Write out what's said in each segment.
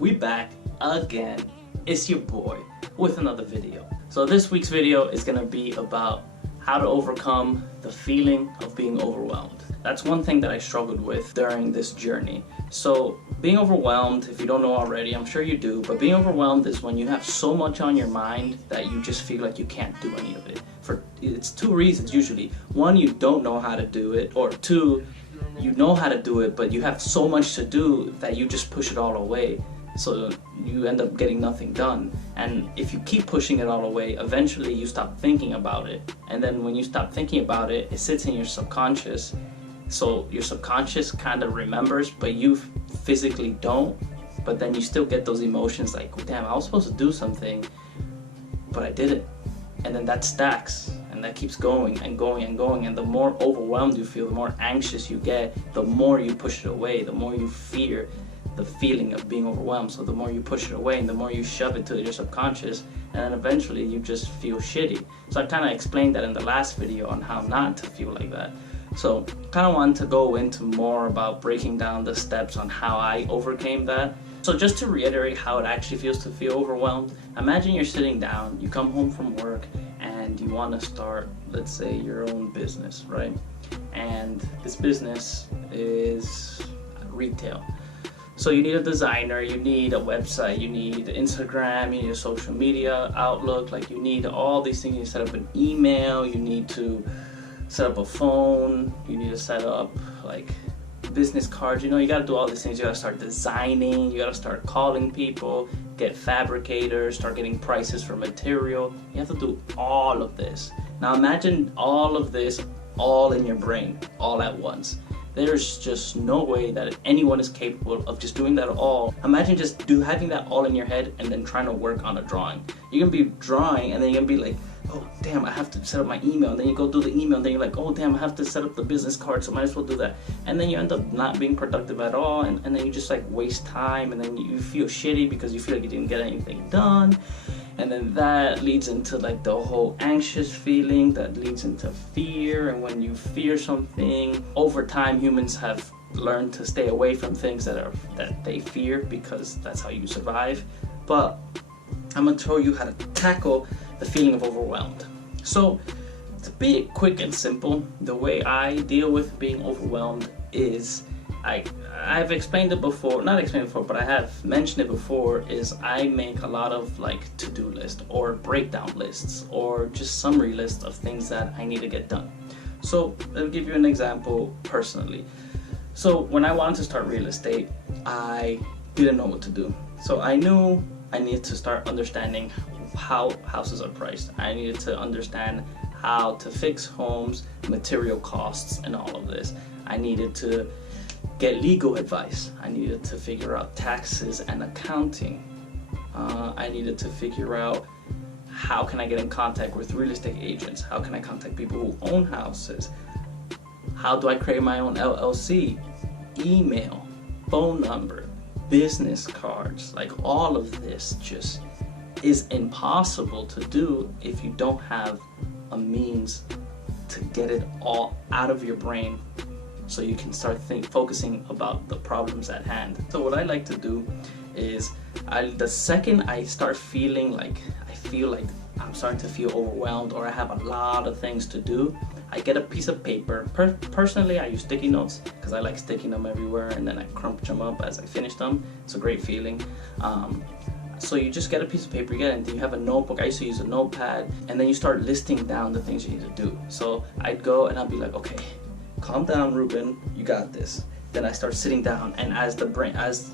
We back again. It's your boy with another video. So this week's video is gonna be about how to overcome the feeling of being overwhelmed. That's one thing that I struggled with during this journey. So being overwhelmed, if you don't know already, I'm sure you do, but being overwhelmed is when you have so much on your mind that you just feel like you can't do any of it. It's two reasons usually. One, you don't know how to do it, or two, you know how to do it, but you have so much to do that you just push it all away. So you end up getting nothing done. And if you keep pushing it all away, eventually you stop thinking about it. And then when you stop thinking about it, it sits in your subconscious. So your subconscious kind of remembers, but you physically don't. But then you still get those emotions like, oh, damn, I was supposed to do something, but I didn't. And then that stacks, and that keeps going and going and going. And the more overwhelmed you feel, the more anxious you get, the more you push it away, the more you fear the feeling of being overwhelmed. So the more you push it away and the more you shove it to your subconscious, and then eventually you just feel shitty. So I kind of explained that in the last video on how not to feel like that. So kind of want to go into more about breaking down the steps on how I overcame that. So just to reiterate how it actually feels to feel overwhelmed, imagine you're sitting down, you come home from work and you want to start, let's say, your own business, right? And this business is retail. So you need a designer, you need a website, you need Instagram, you need a social media outlook, like you need all these things. You set up an email, you need to set up a phone, you need to set up like business cards, you gotta do all these things. You gotta start designing, you gotta start calling people, get fabricators, start getting prices for material. You have to do all of this. Now imagine all of this all in your brain, all at once. There's just no way that anyone is capable of just doing that all. Imagine just having that all in your head and then trying to work on a drawing. You're gonna be drawing and then you're gonna be like, oh damn, I have to set up my email. And then you go do the email and then you're like, oh damn, I have to set up the business card, so might as well do that. And then you end up not being productive at all, and then you just like waste time, and then you feel shitty because you feel like you didn't get anything done. And then that leads into like the whole anxious feeling, that leads into fear. And when you fear something, over time humans have learned to stay away from things that they fear, because that's how you survive. But I'm gonna show you how to tackle the feeling of overwhelmed. So to be quick and simple, the way I deal with being overwhelmed is, I've explained it before, not explained it before, but I have mentioned it before, is I make a lot of like to-do lists or breakdown lists or just summary lists of things that I need to get done. So I'll give you an example personally. So when I wanted to start real estate, I didn't know what to do. So I knew I needed to start understanding how houses are priced. I needed to understand how to fix homes, material costs, and all of this. I needed to get legal advice. I needed to figure out taxes and accounting. I needed to figure out how can I get in contact with real estate agents? How can I contact people who own houses? How do I create my own LLC? Email, phone number, business cards. Like all of this just is impossible to do if you don't have a means to get it all out of your brain, so you can start focusing about the problems at hand. So what I like to do is, the second I start feeling like, I feel like I'm starting to feel overwhelmed or I have a lot of things to do, I get a piece of paper. Personally, I use sticky notes because I like sticking them everywhere, and then I crunch them up as I finish them. It's a great feeling. So you just get a piece of paper, and you have a notebook. I used to use a notepad, and then you start listing down the things you need to do. So I'd go and I'll be like, okay, calm down, Ruben, you got this. Then I start sitting down, and as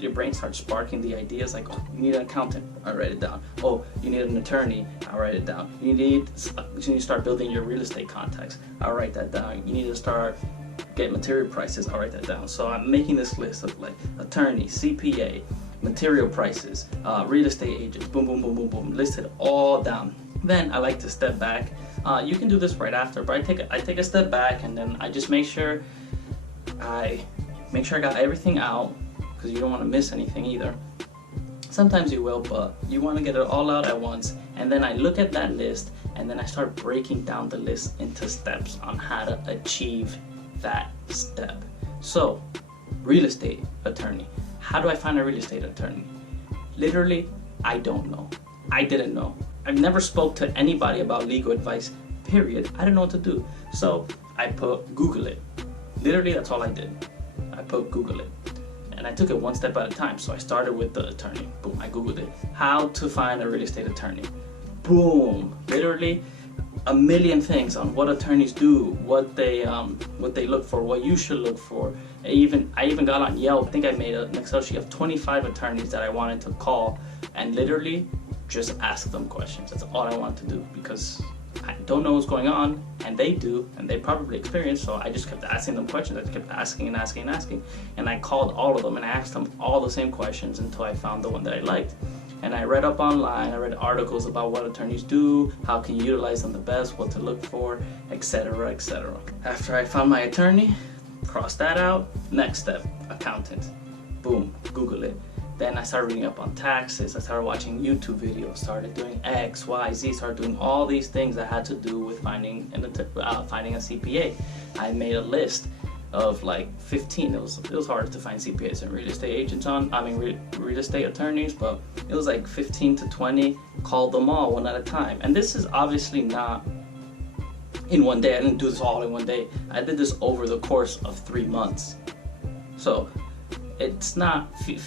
your brain starts sparking the ideas, like, oh, you need an accountant, I write it down. Oh, you need an attorney, I write it down. You need to start building your real estate contacts, I'll write that down. You need to start getting material prices, I'll write that down. So I'm making this list of like attorney, CPA, material prices, real estate agents, boom, boom, boom, boom, boom, list it all down. Then I like to step back. You can do this right after, but I take a step back, and then I just make sure I got everything out, because you don't want to miss anything either. Sometimes you will, but you want to get it all out at once. And then I look at that list, and then I start breaking down the list into steps on how to achieve that step. So, real estate attorney. How do I find a real estate attorney? Literally, I don't know. I didn't know. I've never spoke to anybody about legal advice, period. I didn't know what to do. So I put Google it. Literally, that's all I did. I put Google it. And I took it one step at a time. So I started with the attorney. Boom, I Googled it. How to find a real estate attorney. Boom, literally a million things on what attorneys do, what they look for, what you should look for. I even got on Yelp. I think I made an Excel sheet of 25 attorneys that I wanted to call and literally just ask them questions. That's all I wanted to do because I don't know what's going on, and they do, and they probably experience. So I just kept asking them questions. I just kept asking and asking and asking, and I called all of them and I asked them all the same questions until I found the one that I liked. And I read up online, I read articles about what attorneys do, how can you utilize them the best, what to look for, etc., etc. After I found my attorney, cross that out, next step, accountant. Boom, Google it. Then I started reading up on taxes, I started watching YouTube videos, started doing X, Y, Z, started doing all these things that had to do with finding a CPA. I made a list of like 15. It was hard to find CPAs and real estate agents real estate attorneys, but it was like 15 to 20. Called them all one at a time. And this is obviously not in one day. I didn't do this all in one day. I did this over the course of 3 months. So it's not the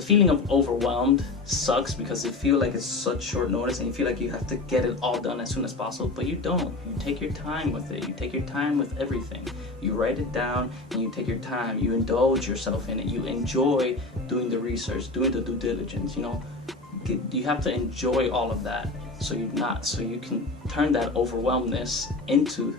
feeling of overwhelmed sucks because you feel like it's such short notice and you feel like you have to get it all done as soon as possible, but you don't. You take your time with it. You take your time with everything. You write it down and you take your time. You indulge yourself in it. You enjoy doing the research, doing the due diligence. You have to enjoy all of that so you can turn that overwhelmedness into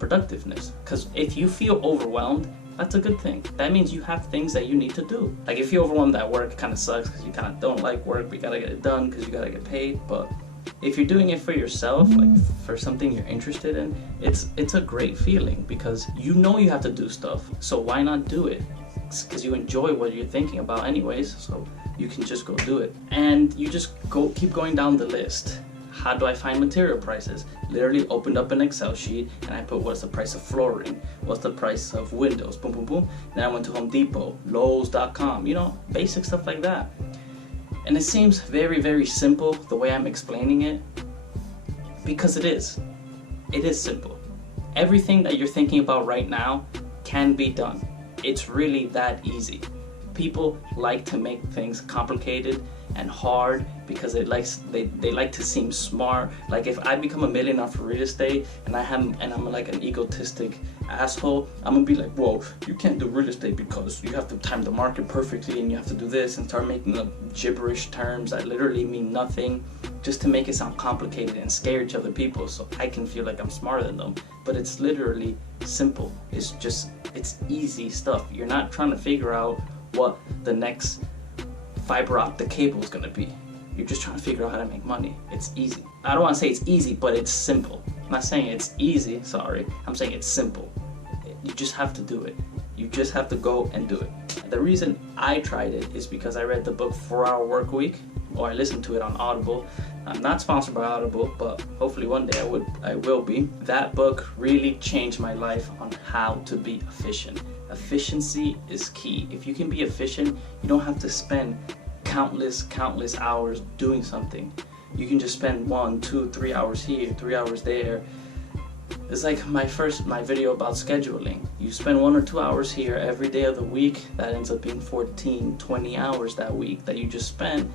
productiveness. Because if you feel overwhelmed, that's a good thing. That means you have things that you need to do. Like if you're overwhelmed at work, it kind of sucks because you kind of don't like work, but you gotta get it done because you gotta get paid. But if you're doing it for yourself, like for something you're interested in, it's a great feeling because you know you have to do stuff. So why not do it? Because you enjoy what you're thinking about anyways, so you can just go do it. And you just keep going down the list. How do I find material prices? Literally opened up an Excel sheet and I put what's the price of flooring, what's the price of windows, boom, boom, boom. Then I went to Home Depot, Lowe's.com, basic stuff like that. And it seems very, very simple the way I'm explaining it, because it is. It is simple. Everything that you're thinking about right now can be done. It's really that easy. People like to make things complicated and hard because they like to seem smart. Like if I become a millionaire for real estate and I'm like an egotistic asshole, I'm gonna be like, whoa, you can't do real estate because you have to time the market perfectly and you have to do this, and start making up gibberish terms that literally mean nothing just to make it sound complicated and scare each other people so I can feel like I'm smarter than them. But it's literally simple. It's easy stuff. You're not trying to figure out what the next fiber optic cable is going to be. You're just trying to figure out how to make money. It's easy. I don't want to say it's easy, but it's simple. I'm not saying it's easy, sorry. I'm saying it's simple. You just have to do it. You just have to go and do it. The reason I tried it is because I read the book 4 Hour Workweek, or I listened to it on Audible. I'm not sponsored by Audible, but hopefully one day I will be. That book really changed my life on how to be efficient. Efficiency is key. If you can be efficient, you don't have to spend countless hours doing something. You can just spend 1, 2, 3 hours here, 3 hours there. It's like my video about scheduling. You spend 1 or 2 hours here every day of the week. That ends up being 14, 20 hours that week that you just spent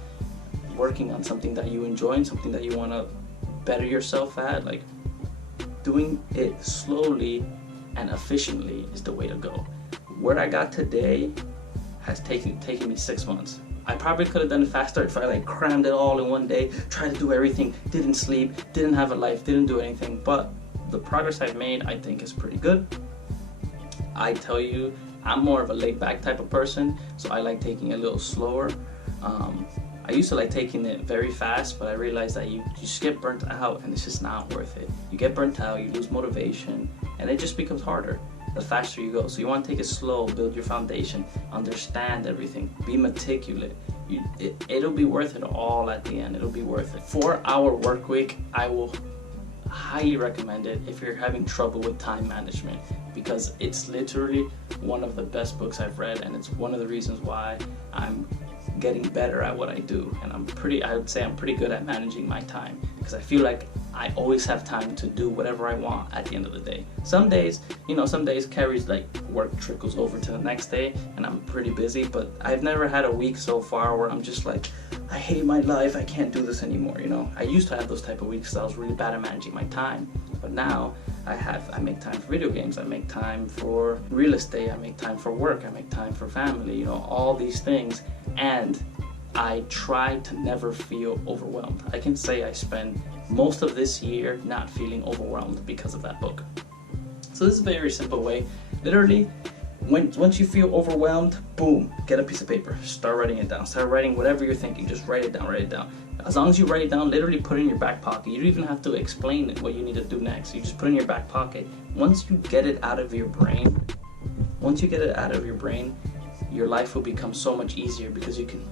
working on something that you enjoy and something that you want to better yourself at. Like, doing it slowly and efficiently is the way to go. Where I got today has taken me 6 months. I probably could have done it faster if I crammed it all in one day, tried to do everything, didn't sleep, didn't have a life, didn't do anything. But the progress I've made, I think, is pretty good. I tell you, I'm more of a laid back type of person, so I like taking it a little slower. I used to like taking it very fast, but I realized that you just get burnt out and it's just not worth it. You get burnt out, you lose motivation, and it just becomes harder the faster you go. So you want to take it slow, build your foundation, understand everything, be meticulous. It'll be worth it all at the end. It'll be worth it. 4 Hour Workweek, I will highly recommend it if you're having trouble with time management, because it's literally one of the best books I've read, and it's one of the reasons why I'm getting better at what I do, and I would say I'm pretty good at managing my time, because I feel like I always have time to do whatever I want at the end of the day. Some days carries like work trickles over to the next day and I'm pretty busy, but I've never had a week so far where I'm just like, I hate my life, I can't do this anymore, you know. I used to have those type of weeks because I was really bad at managing my time, but now I make time for video games, I make time for real estate, I make time for work, I make time for family, you know, all these things, and I try to never feel overwhelmed. I can say I spend most of this year not feeling overwhelmed because of that book. So this is a very simple way. Literally, once you feel overwhelmed, boom, get a piece of paper, start writing it down, start writing whatever you're thinking, just write it down. As long as you write it down, literally put it in your back pocket. You don't even have to explain what you need to do next. You just put it in your back pocket. Once you get it out of your brain, your life will become so much easier because you can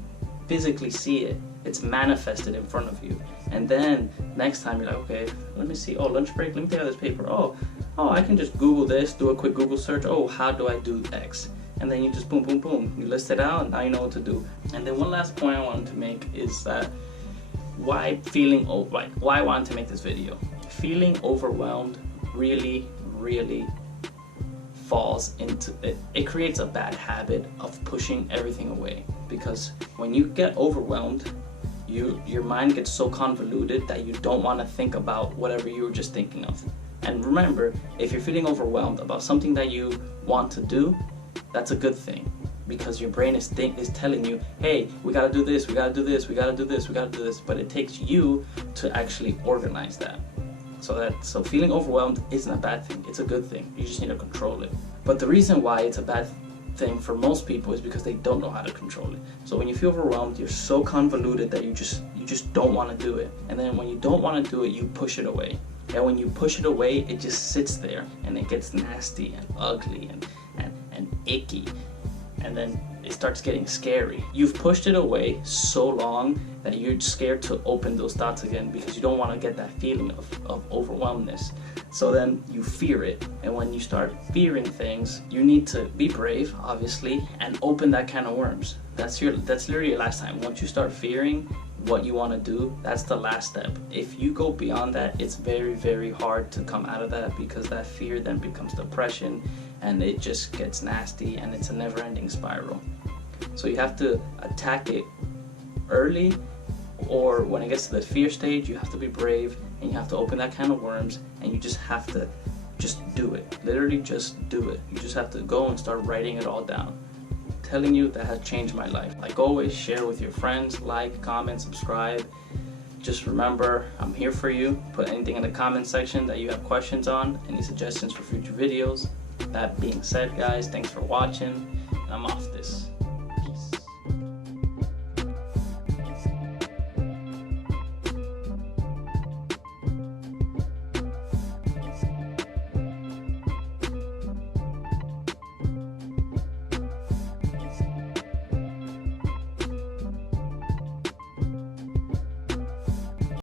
physically see it. It's manifested in front of you. And then next time you're like, okay, let me see, oh, lunch break, let me take out this paper. Oh, I can just Google this, do a quick Google search. Oh, how do I do X? And then you just boom, boom, boom. You list it out, and now you know what to do. And then one last point I wanted to make is that why I wanted to make this video. Feeling overwhelmed really falls into it. It creates a bad habit of pushing everything away, because when you get overwhelmed, your mind gets so convoluted that you don't want to think about whatever you were just thinking of. And remember, if you're feeling overwhelmed about something that you want to do, that's a good thing, because your brain is telling you, hey, we gotta do this, we gotta do this, we gotta do this, we gotta do this, but it takes you to actually organize that. So feeling overwhelmed isn't a bad thing, it's a good thing. You just need to control it. But the reason why it's a bad thing for most people is because they don't know how to control it. So when you feel overwhelmed, you're so convoluted that you just don't want to do it. And then when you don't want to do it, you push it away. And when you push it away, it just sits there and it gets nasty and ugly and icky. And then it starts getting scary. You've pushed it away so long that you're scared to open those thoughts again because you don't want to get that feeling of overwhelmedness. So then you fear it. And when you start fearing things, you need to be brave, obviously, and open that can of worms. That's literally your last time. Once you start fearing what you want to do, that's the last step. If you go beyond that, it's very hard to come out of that, because that fear then becomes depression and it just gets nasty and it's a never-ending spiral. So you have to attack it early, or when it gets to the fear stage, you have to be brave and you have to open that can of worms, and you just have to just do it. Literally just do it. You just have to go and start writing it all down. I'm telling you, that has changed my life. Like always, share with your friends, like, comment, subscribe. Just remember, I'm here for you. Put anything in the comment section that you have questions on, any suggestions for future videos. That being said, guys, thanks for watching, and I'm off this.